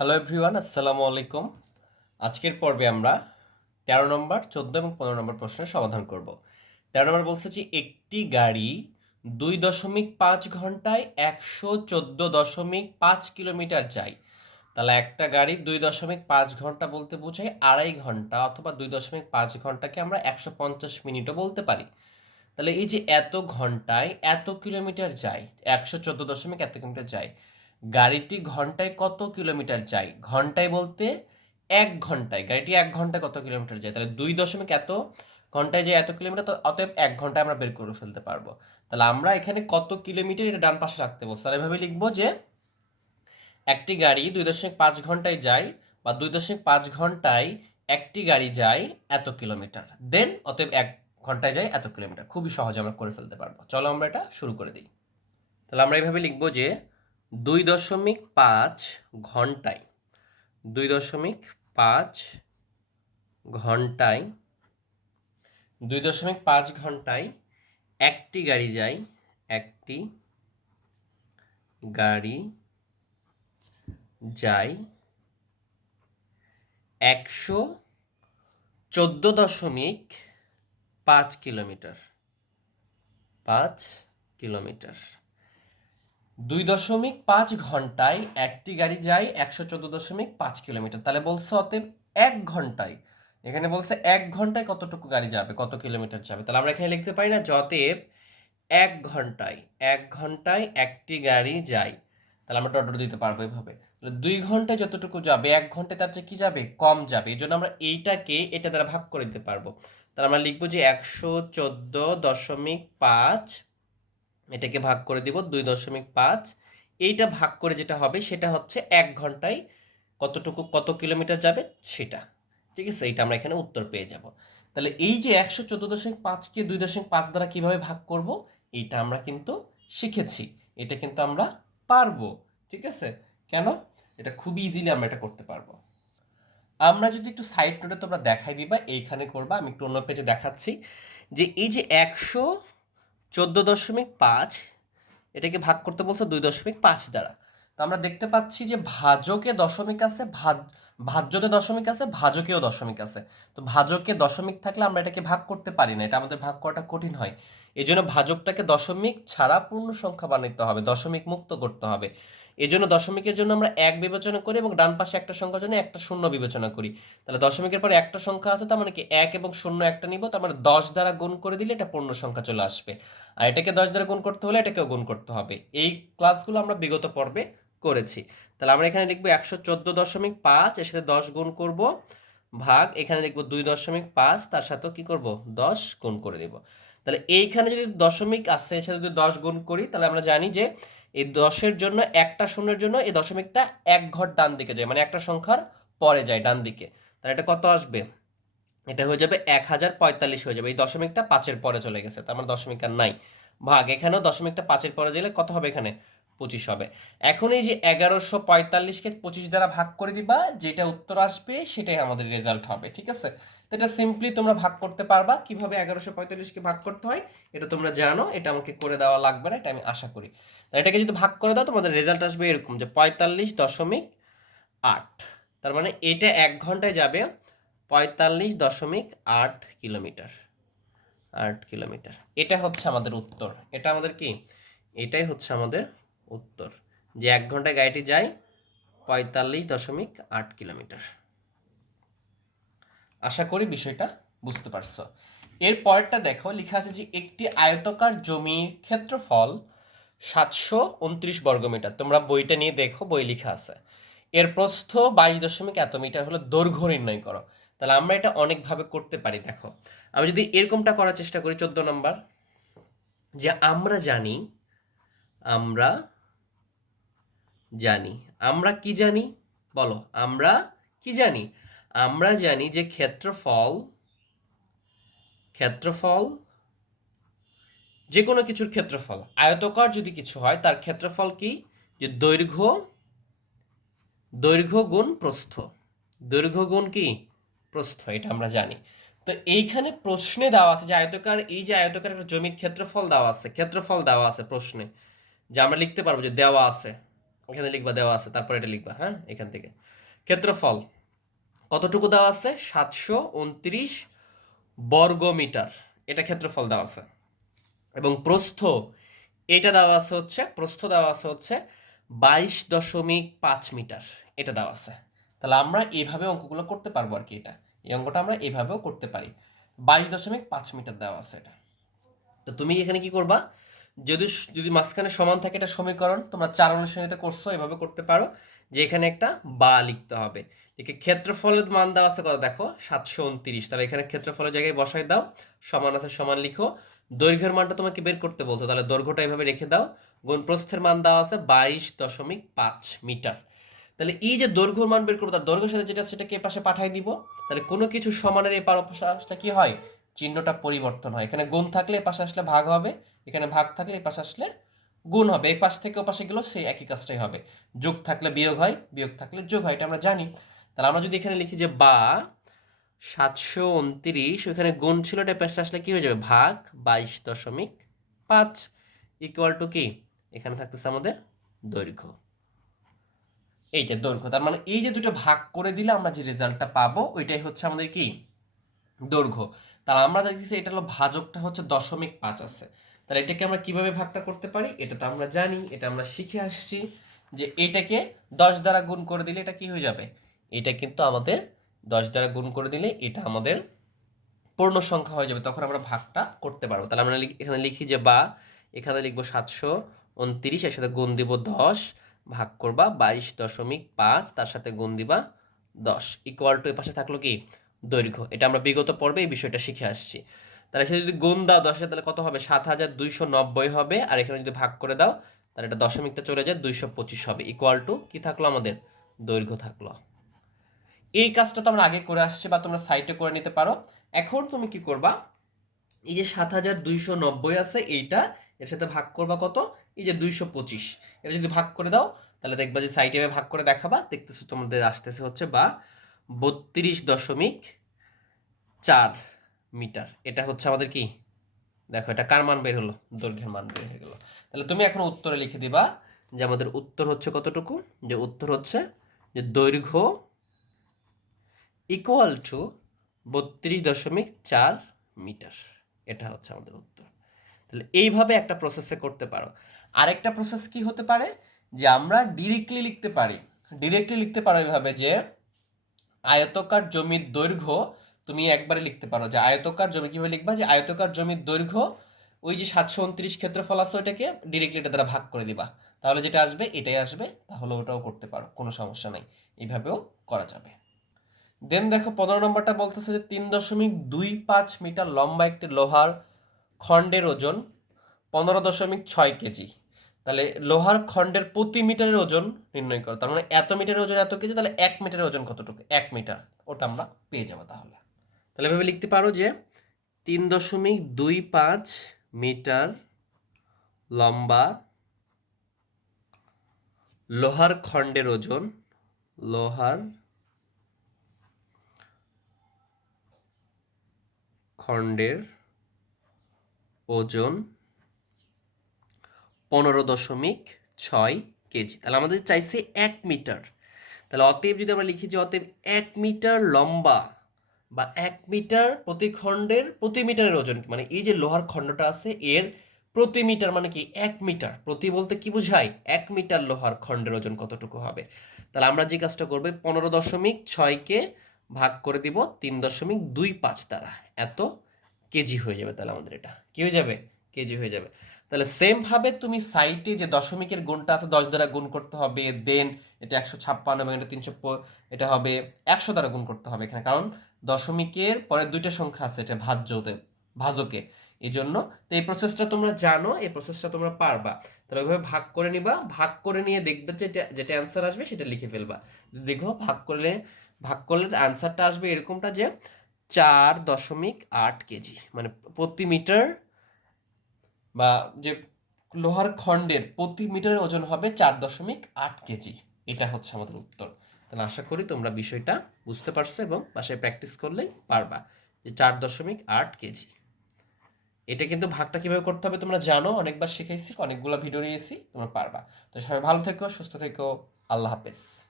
Hello everyone আসসালামু আলাইকুম আজকের পর্বে আমরা তেরো নম্বর, চোদ্দ এবং পনেরো নম্বর প্রশ্নের সমাধান করব। তেরো নম্বর বলছে যে একটি গাড়ি দুই দশমিক পাঁচ ঘন্টায় একশো চোদ্দ দশমিক পাঁচ কিলোমিটার যায়। তাহলে একটা গাড়ি দুই দশমিক পাঁচ ঘণ্টা বলতে বোঝায় আড়াই ঘণ্টা অথবা দুই দশমিক পাঁচ ঘন্টাকে আমরা একশো পঞ্চাশ মিনিটও বলতে পারি। তাহলে এই যে এত ঘন্টায় এত কিলোমিটার যায়, একশো চোদ্দ দশমিক এত কিলোমিটার যায় গাড়িটি ঘন্টায় কত কিলোমিটার যায়? ঘন্টায় বলতে এক ঘন্টায়। গাড়িটি এক ঘন্টায় কত কিলোমিটার যায়? তাহলে দুই দশমিক এত ঘন্টায় যে এত কিলোমিটার অতএব এক ঘন্টায় আমরা বের করে ফেলতে পারব। তাহলে আমরা এখানে কত কিলোমিটার এটা ডান পাশে রাখতে বলছি। তাহলে এভাবে লিখব যে একটি গাড়ি দুই দশমিক পাঁচ ঘন্টায় যায় বা দুই দশমিক পাঁচ ঘন্টায় একটি গাড়ি যায় এত কিলোমিটার। দেন অতএব এক ঘন্টায় যায় এত কিলোমিটার। খুবই সহজে আমরা করে ফেলতে পারব। চলো আমরা এটা শুরু করে দিই। তাহলে আমরা এইভাবে লিখব যে দুই দশমিক পাঁচ ঘন্টায়। দুই দশমিক পাঁচ ঘন্টায়। দুই দশমিক পাঁচ ঘন্টায় একটি গাড়ি যায়, একটি গাড়ি যায় একশো চোদ্দ দশমিক পাঁচ কিলোমিটার। পাঁচ কিলোমিটার। দুই দশমিক পাঁচ ঘন্টায় একটি গাড়ি যায় একশো চোদ্দ দশমিক পাঁচ কিলোমিটার। তাহলে বলছে অতএব এক ঘন্টায়। এখানে বলছে এক ঘন্টায় কতটুকু গাড়ি যাবে, কত কিলোমিটার যাবে। তাহলে আমরা এখানে লিখতে পারি না যতএব এক ঘন্টায় এক ঘন্টায় একটি গাড়ি যায়। তাহলে আমরা ডট দিতে পারব এভাবে। তাহলে দুই ঘন্টায় যতটুকু যাবে, এক ঘন্টায় তার চেয়ে কী যাবে? কম যাবে। এই জন্য আমরা এইটাকে, এটা দ্বারা ভাগ করে দিতে পারব। তাহলে আমরা লিখব যে একশো চোদ্দ দশমিক পাঁচ এটাকে ভাগ করে দিব দুই দশমিক পাঁচ। এইটা ভাগ করে যেটা হবে সেটা হচ্ছে এক ঘন্টায় কতটুকু, কত কিলোমিটার যাবে সেটা। ঠিক আছে? এইটা আমরা এখানে উত্তর পেয়ে যাব। তাহলে এই যে একশো চোদ্দ দশমিক পাঁচকে দুই দশমিক পাঁচ দ্বারা কীভাবে ভাগ করব, এইটা আমরা কিন্তু শিখেছি। এটা কিন্তু আমরা পারব। ঠিক আছে? কেন? এটা খুবই ইজিলি আমরা এটা করতে পারব। আমরা যদি একটু সাইড নোটে তোমরা দেখাই দিবা, এইখানে করবা, আমি একটু অন্য পেজে দেখাচ্ছি। যে এই যে একশো চোদ্দ দশমিক পাঁচ, এটাকে ভাগ করতে বলছে দুই দশমিক পাঁচ দ্বারা। তো আমরা দেখতে পাচ্ছি যে ভাজকে দশমিক আছে, ভাজ, ভাজ্যতে দশমিক আছে, ভাজকেও দশমিক আছে। তো ভাজকে দশমিক থাকলে আমরা এটাকে ভাগ করতে পারি না, এটা আমাদের ভাগ করাটা কঠিন হয়। এই জন্য ভাজকটাকে দশমিক ছাড়া পূর্ণ সংখ্যা বানাতে হবে, দশমিক মুক্ত করতে হবে। এই জন্য দশমিকের জন্য আমরা এক বিবেচনা করি এবং ডান পাশে একটা সংখ্যার জন্য একটা শূন্য বিবেচনা করি। তাহলে দশমিকের পরে একটা সংখ্যা আছে, তার মানে কি এক এবং শূন্য একটা নিব, তার মানে দশ দ্বারা গুণ করে দিলে এটা পূর্ণ সংখ্যা চলে আসবে। আর এটাকে দশ দ্বারা গুণ করতে হলে এটাকেও গুণ করতে হবে। এই ক্লাসগুলো আমরা বিগত পর্বে করেছি। তাহলে আমরা এখানে লিখব একশো চোদ্দ দশমিক পাঁচ, এর সাথে দশ গুণ করব ভাগ, এখানে লিখব দুই দশমিক পাঁচ, তার সাথেও কি করব? দশ গুণ করে দেব। তাহলে এইখানে যদি দশমিক এর সাথে যদি দশ গুণ করি, তাহলে আমরা জানি যে এই দশের জন্য একটা শূন্যের জন্য এই দশমিকটা এক ঘর ডান দিকে যায় মানে একটা সংখ্যার পরে যায় ডান দিকে। তাহলে এটা কত আসবে? এটা হয়ে যাবে এক হাজার পঁয়তাল্লিশ হয়ে যাবে। এই দশমিকটা পাঁচের পরে চলে গেছে, তার মানে দশমিক আর নাই। ভাগ, এখানেও দশমিকটা পাঁচের পরে গেলে কত হবে এখানে? পঁচিশ হবে। এখন এই যে এগারোশো পঁয়তাল্লিশকে পঁচিশ দ্বারা ভাগ করে দিবা, যেটা উত্তর আসবে সেটাই আমাদের রেজাল্ট হবে, ঠিক আছে? তো এটা সিম্পলি তোমরা ভাগ করতে পারবা, কীভাবে এগারোশো পঁয়তাল্লিশকে ভাগ করতে হয় এটা তোমরা জানো, এটা আমাকে করে দেওয়া লাগবে না, এটা আমি আশা করি। এটাকে যদি ভাগ করে দাও, তোমাদের রেজাল্ট আসবে এরকম যে পঁয়তাল্লিশ দশমিক আট। তার মানে এটা এক ঘন্টায় যাবে পঁয়তাল্লিশ দশমিক আট কিলোমিটার। আট কিলোমিটার। এটা হচ্ছে আমাদের উত্তর। এটা আমাদের কি? এটাই হচ্ছে আমাদের উত্তর। যে এক ঘন্টায় গাড়িটি যায় পঁয়তাল্লিশ দশমিক আট কিলোমিটার। আশা করি বিষয়টা বুঝতে পারছ। এর পরেরটা দেখো, লেখা আছে যে একটি আয়তকার জমির ক্ষেত্রফল সাতশো উনত্রিশ বর্গমিটার। তোমরা বইটা নিয়ে দেখো, বই লেখা আছে। এর প্রস্থ বাইশ দশমিক এত মিটার হলো দৈর্ঘ্য নির্ণয় করো। তাহলে আমরা এটা অনেকভাবে করতে পারি, দেখো। আমি যদি এরকমটা করার চেষ্টা করি, চোদ্দ নম্বর। যে আমরা জানি, আমরা জানি। আমরা কি জানি? বলো, আমরা কি জানি? আমরা জানি যে ক্ষেত্রফল ক্ষেত্রফল যে কোনো কিছুর ক্ষেত্রফল। আয়তকার যদি কিছু হয়, তার ক্ষেত্রফল কি? যে দৈর্ঘ্য দৈর্ঘ্য গুণ প্রস্থ। দৈর্ঘ্য গুণ কি? প্রস্থ, এটা আমরা জানি। তো এইখানে প্রশ্নে দেওয়া আছে যে আয়তকার, এই যে আয়তকার একটা জমির ক্ষেত্রফল দেওয়া আছে, ক্ষেত্রফল দেওয়া আছে প্রশ্নে, যে আমরা লিখতে পারব যে দেওয়া আছে। এখানে লিখবা, দেওয়া আছে। তারপর এটা লিখবা হ্যাঁ? এখান থেকে। ক্ষেত্রফল, কতটুকু দেওয়া আছে? সাতশো উনত্রিশ বর্গমিটার। এটা ক্ষেত্রফল দেওয়া আছে। এবং প্রস্থ, এটা দেওয়া আছে হচ্ছে, প্রস্থ দেওয়া আছে হচ্ছে বাইশ দশমিক পাঁচ মিটার। এটা দেওয়া আছে। তাহলে আমরা এইভাবে অঙ্কগুলো করতে পারব আর কি এটা। এই অঙ্কটা আমরা এইভাবেও করতে পারি। বাইশ দশমিক পাঁচ মিটার দেওয়া আছে এটা। তো তুমি এখানে কি করবা? যদি যদি মাঝখানে সমান থাকে এটা সমীকরণ, তোমরা চার অনুশ্রেণীতে করছ, এভাবে করতে পারো, যে এখানে একটা বা লিখতে হবে। একে ক্ষেত্রফলের মান দেওয়া আছে কত? দেখো, সাতশো উনত্রিশ। তাহলে এখানে ক্ষেত্রফলের জায়গায় বসাই দাও, সমান আছে, সমান লিখো। দৈর্ঘ্যের মানটা তোমাকে বের করতে বলছো, তাহলে দৈর্ঘ্যটা এভাবে রেখে দাও। গুণ প্রস্থের মান দেওয়া আছে বাইশ দশমিক পাঁচ মিটার। তাহলে এই যে দৈর্ঘ্যর মান বের করব, তার দৈর্ঘ্যের সাথে যেটা সেটাকে এ পাশে পাঠাই দিব। তাহলে কোনো কিছু সমানের এই পার কি হয়? চিহ্নটা পরিবর্তন হয়। এখানে গুণ থাকলে এ পাশে আসলে ভাগ হবে। এখানে ভাগ থাকলে এ পাশে আসলে গুণ হবে। এই পাশ থেকে ও পাশে গেলেও সেই একই কাজটাই হবে। যোগ থাকলে বিয়োগ হয়, বিয়োগ থাকলে যোগ হয়, এটা আমরা জানি। তাহলে আমরা যদি এখানে লিখি যে বা সাতশো উনত্রিশ ওইখানে গুণ ছিল, এটা পাশে আসলে কি হয়ে যাবে? ভাগ বাইশ দশমিক পাঁচ ইকুয়াল টু কি? এখানে থাকতেছে আমাদের দৈর্ঘ্য। এইটা দৈর্ঘ্য, তার মানে এই যে দুটো ভাগ করে দিলে আমরা যে রেজাল্টটা পাবো, ওইটাই হচ্ছে আমাদের কি? দৈর্ঘ্য। তাহলে আমরা দেখতেছি এটা হলো ভাজকটা হচ্ছে দশমিক পাঁচ আছে। তাহলে এটাকে আমরা কীভাবে ভাগটা করতে পারি? এটা তো আমরা জানি, এটা আমরা শিখে আসছি যে এটাকে দশ দ্বারা গুণ করে দিলে এটা কি হয়ে যাবে? এটা কিন্তু আমাদের দশ দ্বারা গুণ করে দিলে এটা আমাদের পূর্ণ সংখ্যা হয়ে যাবে। তখন আমরা ভাগটা করতে পারব। তাহলে আমরা এখানে লিখি যে বা, এখানে লিখব সাতশো উনত্রিশ, এর সাথে গুণ দিব দশ, ভাগ করবা বাইশ দশমিক পাঁচ, তার সাথে গুণ দিবা দশ। ইকুয়াল টু এ পাশে থাকল কি? দৈর্ঘ্য। এটা আমরা বিগত পর্বে এই বিষয়টা শিখে আসছি। তাহলে সে যদি গুণ দাও দশে, তাহলে কত হবে? সাত হাজার দুইশো নব্বই হবে। আর এখানে যদি ভাগ করে দাও, তাহলে এটা দশমিকটা চলে যায়, দুইশো পঁচিশ হবে। ইকুয়াল টু কি থাকল আমাদের? দৈর্ঘ্য থাকল। এই কাজটা তো আমরা আগে করে আসছি বা তোমরা সাইটে করে নিতে পারো। এখন তুমি কি করবা? এই যে সাত হাজার দুইশো নব্বই আছে, এইটা এর সাথে ভাগ করবা কত? এই যে দুইশো পঁচিশ। এটা যদি ভাগ করে দাও, তাহলে দেখবা যে সাইটে ভাগ করে দেখাবা। দেখতেছো তোমাদের আসতেছে হচ্ছে বা বত্রিশ দশমিক চার। মিটার। এটা হচ্ছে আমাদের কি? দেখো, এটা কার মান বের হলো? দৈর্ঘ্যের মান বের হয়ে গেল। তাহলে তুমি এখন উত্তরে লিখে দিবা যে আমাদের উত্তর হচ্ছে কতটুকু? যে উত্তর হচ্ছে যে দৈর্ঘ্য ইকুয়াল টু বত্রিশ দশমিক চার মিটার। এটা হচ্ছে আমাদের উত্তর। তাহলে এইভাবে একটা প্রসেসে করতে পারো। আরেকটা প্রসেস কি হতে পারে? যে আমরা ডিরেক্টলি লিখতে পারি। ডিরেক্টলি লিখতে পারো এইভাবে যে আয়তকার জমির দৈর্ঘ্য তুমি একবারে লিখতে পারো যে আয়তকার জমি কীভাবে লিখবা? যে আয়তকার জমির দৈর্ঘ্য, ওই যে সাতশো উনত্রিশ ক্ষেত্রফল আছে ওইটাকে ডিরেক্টলি এটা দ্বারা ভাগ করে দিবা। তাহলে যেটা আসবে, এটাই আসবে, তাহলে ওটাও করতে পারো, কোনো সমস্যা নাই। এইভাবেও করা যাবে। দেন দেখো, পনেরো নম্বরটা বলতেছে যে তিন দশমিক দুই পাঁচ মিটার লম্বা একটি লোহার খণ্ডের ওজন পনেরো দশমিক ছয় কেজি। তাহলে লোহার খণ্ডের প্রতি মিটারের ওজন নির্ণয় করো। তার মানে এত মিটারের ওজন এত কেজি, তাহলে এক মিটারের ওজন কতটুকু? এক মিটার। ওটা আমরা পেয়ে যাব তাহলে। তাহলে এভাবে লিখতে পারো যে তিন দশমিক দুই পাঁচ মিটার লম্বা লোহার খণ্ডের ওজন, লোহার খণ্ডের ওজন পনেরো দশমিক ছয় কেজি। তাহলে আমাদের চাইছে এক মিটার। তাহলে অতএব যদি আমরা লিখি যে অতএব এক মিটার লম্বা বা এক মিটার প্রতি খণ্ডের, প্রতি মিটারের ওজন মানে এই যে লোহার খণ্ডটা আছে, এর প্রতি মিটার মানে কি? এক মিটার। প্রতি বলতে কি বোঝায় এক মিটার লোহার খণ্ডের ওজন কতটুকু হবে? তাহলে আমরা যে কাজটা করব, পনেরো দশমিক ছয়কে ভাগ করে দিব তিন দশমিক দুই পাঁচ দ্বারা। এত কেজি হয়ে যাবে তাহলে আমাদের এটা। কি হয়ে যাবে? কেজি হয়ে যাবে। তাহলে সেম ভাবে তুমি সাইটে যে দশমিকের গুণটা আছে, দশ দ্বারা গুণ করতে হবে দেন এটা একশো ছাপ্পান্ন এবং এটা তিনশো এটা হবে একশো দ্বারা গুণ করতে হবে এখানে। কারণ দশমিকের পরে দুইটা সংখ্যা আছে, এটা ভাজ্যতে, ভাজকে। এই জন্য তো এই প্রসেসটা তোমরা জানো, এই প্রসেসটা তোমরা পারবা। তাহলে ওইভাবে ভাগ করে নিবা, ভাগ করে নিয়ে দেখবে যেটা যেটা অ্যান্সার আসবে সেটা লিখে ফেলবা। দেখো, ভাগ করলে ভাগ করলে অ্যান্সারটা আসবে এরকমটা যে চার দশমিক আট কেজি মানে প্রতি মিটার বা যে লোহার খণ্ডের প্রতি মিটারের ওজন হবে চার দশমিক আট কেজি। এটা হচ্ছে আমাদের উত্তর। তাহলে আশা করি তোমরা বিষয়টা বুঝতে পারছ এবং বাসায় প্র্যাকটিস করলেই পারবা যে চার দশমিক আট কেজি। এটা কিন্তু ভাগটা কীভাবে করতে হবে তোমরা জানো, অনেকবার শিখেছি অনেকগুলো ভিডিও নিয়েছি, তোমরা পারবা। তো সবাই ভালো থেকো, সুস্থ থেকো, আল্লাহ হাফেজ।